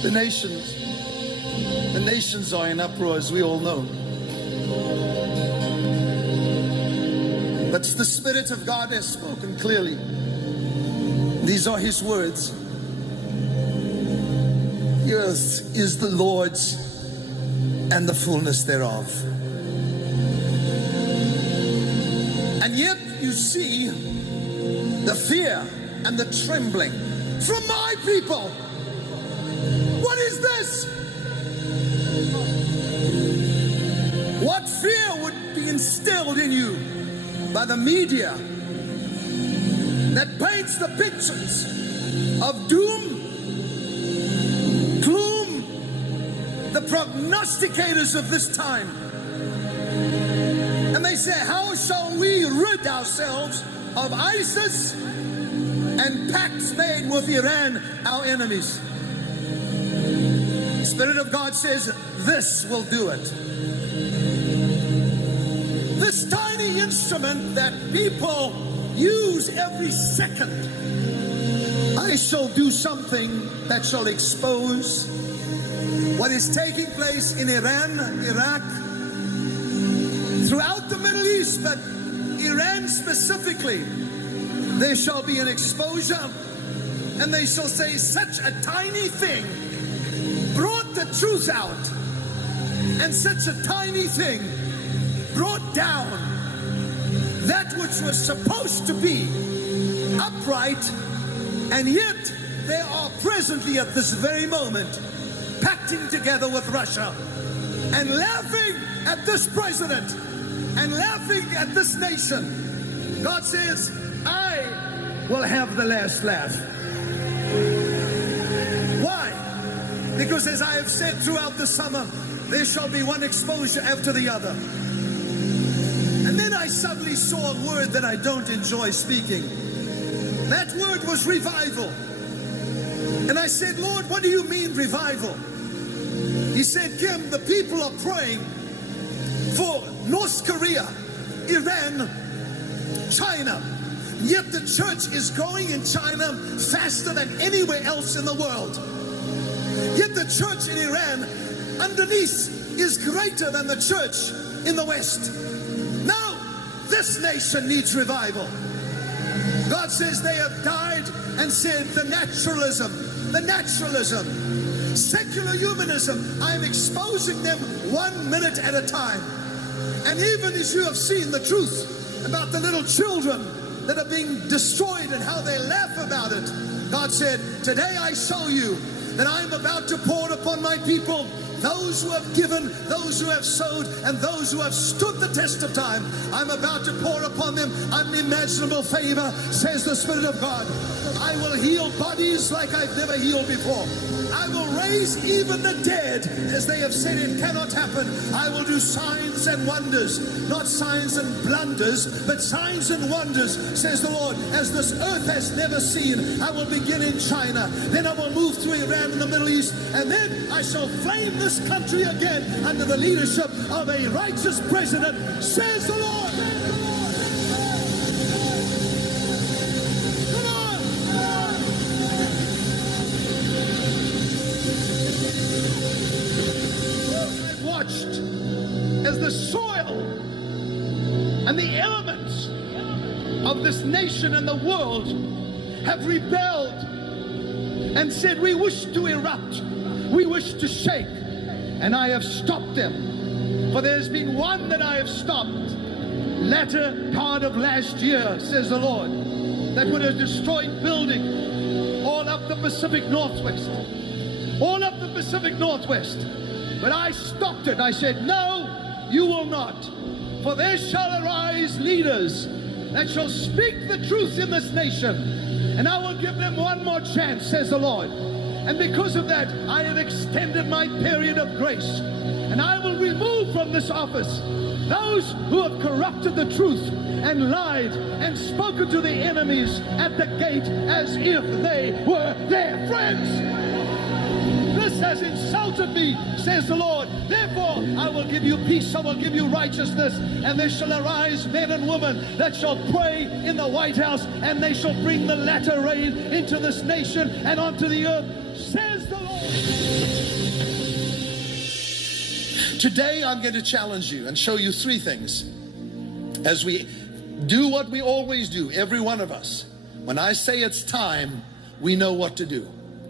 The nations are in uproar, as we all know. But the Spirit of God has spoken clearly. These are His words. The earth is the Lord's and the fullness thereof. And yet you see the fear and the trembling from my people. What is this? What fear would be instilled in you by the media that paints the pictures of doom, gloom, the prognosticators of this time? And they say, how shall we rid ourselves of ISIS and pacts made with Iran, our enemies? The Spirit of God says, this will do it. This tiny instrument that people use every second, I shall do something that shall expose what is taking place in Iran, Iraq, throughout the Middle East, but Iran specifically. There shall be an exposure, and they shall say such a tiny thing brought the truth out, and such a tiny thing brought down that which was supposed to be upright, and yet they are presently at this very moment pacting together with Russia and laughing at this president and laughing at this nation. God says, I will have the last laugh. Why? Because as I have said throughout the summer, there shall be one exposure after the other. And then I suddenly saw a word that I don't enjoy speaking. That word was revival. And I said, Lord, what do you mean revival? He said, Kim, the people are praying for North Korea, Iran, China. Yet the church is growing in China faster than anywhere else in the world. Yet the church in Iran underneath is greater than the church in the West. Now, this nation needs revival. God says they have died and said the naturalism, secular humanism, I am exposing them 1 minute at a time. And even as you have seen the truth about the little children that are being destroyed and how they laugh about it, God said, today I show you that I am about to pour upon my people those who have given, those who have sowed, and those who have stood the test of time. I'm about to pour upon them unimaginable favor, says the Spirit of God. I will heal bodies like I've never healed before. I will raise even the dead, as they have said it cannot happen. I will do signs and wonders, not signs and blunders, but signs and wonders, says the Lord, as this earth has never seen. I will begin in China, then I will move through Iran and the Middle East, and then I shall flame this country again under the leadership of a righteous president, says the Lord. As the soil and the elements of this nation and the world have rebelled and said, we wish to erupt, we wish to shake, and I have stopped them. For there's been one that I have stopped, latter part of last year, says the Lord, that would have destroyed building all up the Pacific Northwest, But I stopped it. I said, no, you will not. For there shall arise leaders that shall speak the truth in this nation. And I will give them one more chance, says the Lord. And because of that, I have extended my period of grace. And I will remove from this office those who have corrupted the truth and lied and spoken to the enemies at the gate as if they were their friends. This has insulted me, says the Lord. Therefore, I will give you peace, I will give you righteousness, and there shall arise men and women that shall pray in the White House, and they shall bring the latter rain into this nation and onto the earth, says the Lord. Today, I'm going to challenge you and show you three things as we do what we always do, every one of us. When I say it's time, we know what to do.